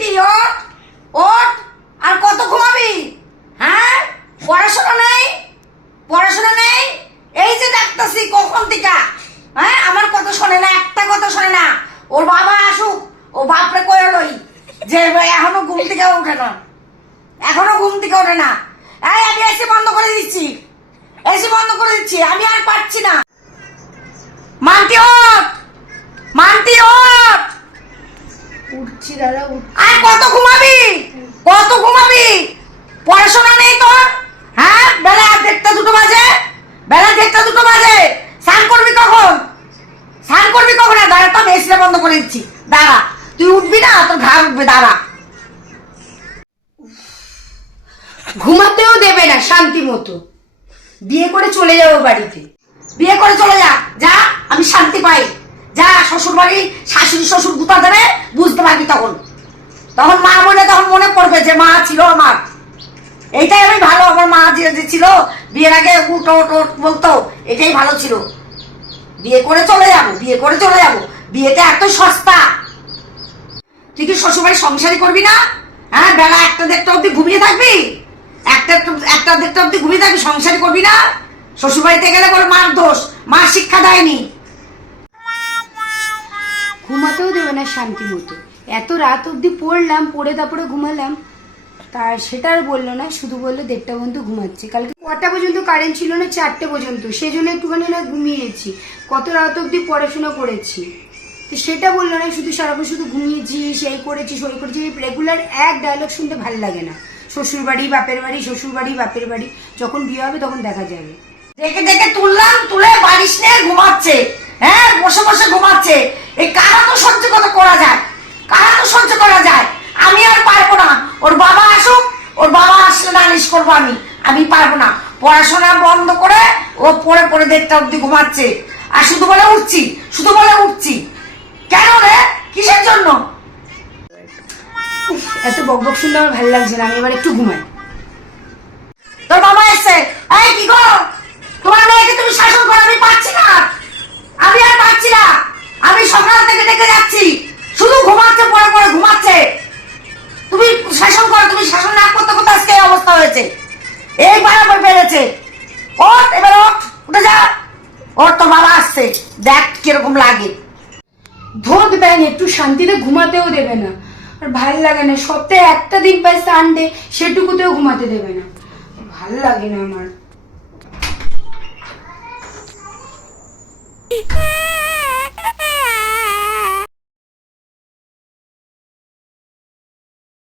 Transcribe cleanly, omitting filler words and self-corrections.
মান্টি ওঠ ওঠ, আর কত ঘুমাবি? হ্যাঁ, পড়াশোনা নেই, পড়াশোনা নেই। এই যে ডাকতেছি কখন থেকে, হ্যাঁ আমার কথা শোনে না, একটা কথা শোনে না। ওর বাবা আসুক, ও বাপরে কয়ে লই যে এখনো ঘুম থেকে ওঠে না, এখনো ঘুম থেকে ওঠে না। এই আমি এসি বন্ধ করে দিচ্ছি, এসি বন্ধ করে দিচ্ছি, আমি আর পারছি না। মান্টি ওঠ, মান্টি ওঠ। উঠছি দাদা, আর কত ঘুমাবি, কত ঘুমাবি? পড়াশোনা নেই তোর? হ্যাঁ, বেলা 1:30 বাজে, বেলা 1:30 বাজে। স্নান করবি কখন? স্নান করবি কখন? দাঁড়া তো, আমি এসিটা বন্ধ করে দিচ্ছি, দাঁড়া। তুই উঠবি না, তোর ঘাড় উঠবে, দাঁড়া। ঘুমাতেও দেবে না শান্তি মতো। বিয়ে করে চলে যাবো বাড়িতে। বিয়ে করে চলে যা, যা, আমি শান্তি পাই। যা, শ্বশুর বাড়ি শাশুড়ি শ্বশুর গুতা দেবে, বুঝতে পারবি তখন। তখন মা বলে তখন মনে পড়বে যে মা ছিল আমার। এইটাই আমি ভালো, আমার মা যে ছিল বিয়ের আগে উঠ ওঠ ওঠ বলতো, এটাই ভালো ছিল। বিয়ে করে চলে যাবো, বিয়ে করে চলে যাবো, বিয়েটা এত সস্তা। তুই কি শ্বশুরবাড়ি সংসারই করবি না? হ্যাঁ, বেলা 1টা-1:30 অব্দি ঘুমিয়ে থাকবি, 1টা-1:30 অব্দি ঘুমিয়ে থাকবি, সংসারই করবি না? শ্বশুরবাড়িতে গেলে বলে মার দোষ, মা শিক্ষা দেয়নি। ঘুমাতেও দেবে না শান্তি মতো। এত রাত অব্দি পড়লাম, পড়ে তারপরে ঘুমালাম, তার সেটা আর বললো না, শুধু বললো 1:30 পর্যন্ত ঘুমাচ্ছে। কালকে কটা পর্যন্ত কারেন্ট ছিল না? 4টে পর্যন্ত, সেই জন্য একটুখানি না ঘুমিয়েছি। কত রাত অব্দি পড়াশোনা করেছি, তো সেটা বললো না, শুধু সারাক্ষণ শুধু ঘুমিয়েছিস, এই করেছিস ওই করেছিস। রেগুলার এক ডায়লগ শুনতে ভালো লাগে না। শ্বশুর বাড়ি বাপের বাড়ি, শ্বশুর বাড়ি বাপের বাড়ি। যখন বিয়ে হবে তখন দেখা যাবে। ডেকে ডেকে তুললাম, তুলে বালিশ নিয়ে ঘুমাচ্ছে। হ্যাঁ, বসে বসে ঘুমাচ্ছে। এই কারা তো সহ্য করা যায়, কারা তো সহ্য করা যায়? আমি আর পারবো না। ওর বাবা আসুক, ওর বাবা আসলে নালিশ করবো আমি, আমি পারবো না। পড়াশোনা বন্ধ করে ও পড়ে পড়ে 1:30 অব্দি ঘুমাচ্ছে। আর শুধু বলে উঠছি, শুধু বলে উঠছি। কেন রে, কিসের জন্য? এত বকবক শুনলে আমার ভালো লাগছে না, আমি এবার একটু ঘুমাই। তোর বাবা এসছে। এই কি গো, তোমার মেয়েকে তুমি শাসন করো, আমি পারছি না, আমি আর পারছি না। আমি সকাল থেকে ডেকে যাচ্ছি, শুধু ঘুমাচ্ছে, পড়ে পড়ে ঘুমাচ্ছে। তুমি শাসন করো, তুমি শাসন না করতে করতে আজকে এই অবস্থা হয়েছে, এই বাড়াবার বেড়েছে। ওঠ, এবার ওঠ, উঠে যা। ওর তোর বাবা আসছে, দেখ কিরকম লাগে। ধোদ ব্যান, একটু শান্তিতে ঘুমাতেও দেবে না। আর ভাল লাগে না, সপ্তাহে একটা দিন পাই সানডে, সেটুকুতেও ঘুমাতে দেবে না। ভাল লাগে না আমার।